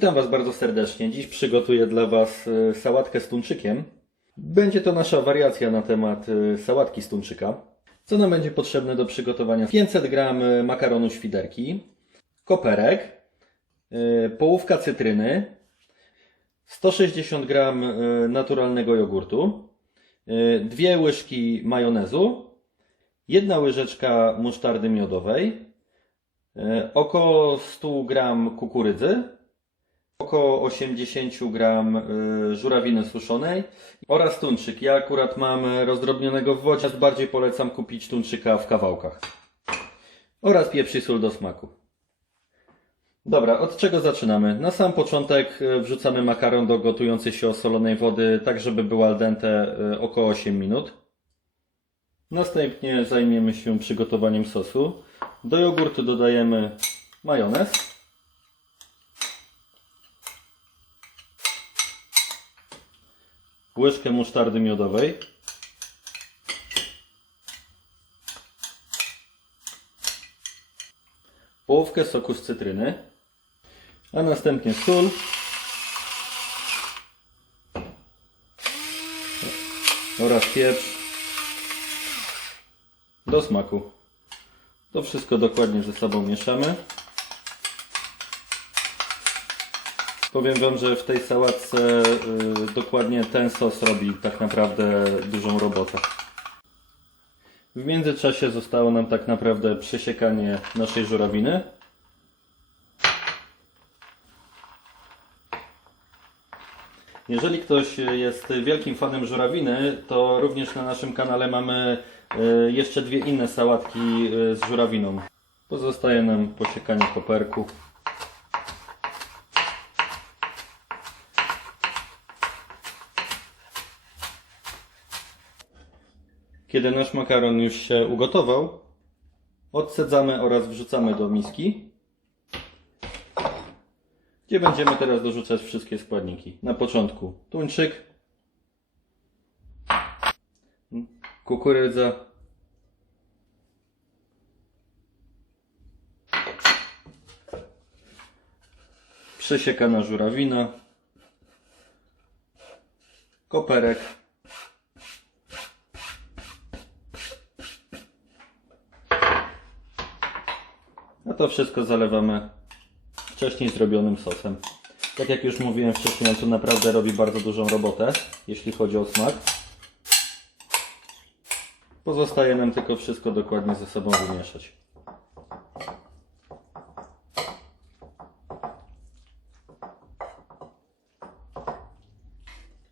Witam Was bardzo serdecznie. Dziś przygotuję dla Was sałatkę z tuńczykiem. Będzie to nasza wariacja na temat sałatki z tuńczyka. Co nam będzie potrzebne do przygotowania? 500 g makaronu świderki, koperek, połówka cytryny, 160 g naturalnego jogurtu, 2 łyżki majonezu, 1 łyżeczka musztardy miodowej, około 100 g kukurydzy, około 80 g żurawiny suszonej oraz tuńczyk. Ja akurat mam rozdrobnionego w wodzie, bardziej polecam kupić tuńczyka w kawałkach. Oraz pieprz i sól do smaku. Dobra, od czego zaczynamy? Na sam początek wrzucamy makaron do gotującej się osolonej wody, tak żeby był al dente około 8 minut. Następnie zajmiemy się przygotowaniem sosu. Do jogurtu dodajemy majonez, łyżkę musztardy miodowej, połówkę soku z cytryny, a następnie sól oraz pieprz do smaku. To wszystko dokładnie ze sobą mieszamy. Powiem Wam, że w tej sałatce dokładnie ten sos robi tak naprawdę dużą robotę. W międzyczasie zostało nam tak naprawdę przesiekanie naszej żurawiny. Jeżeli ktoś jest wielkim fanem żurawiny, to również na naszym kanale mamy jeszcze 2 inne sałatki z żurawiną. Pozostaje nam posiekanie koperku. Kiedy nasz makaron już się ugotował, odcedzamy oraz wrzucamy do miski, gdzie będziemy teraz dorzucać wszystkie składniki. Na początku tuńczyk, kukurydza, przesiekana żurawina, koperek, a to wszystko zalewamy wcześniej zrobionym sosem. Tak jak już mówiłem wcześniej, on tu naprawdę robi bardzo dużą robotę, jeśli chodzi o smak. Pozostaje nam tylko wszystko dokładnie ze sobą wymieszać.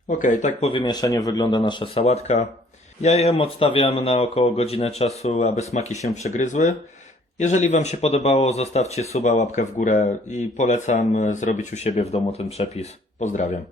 Ok, tak po wymieszaniu wygląda nasza sałatka. Ja ją odstawiam na około godzinę czasu, aby smaki się przegryzły. Jeżeli Wam się podobało, zostawcie suba, łapkę w górę i polecam zrobić u siebie w domu ten przepis. Pozdrawiam.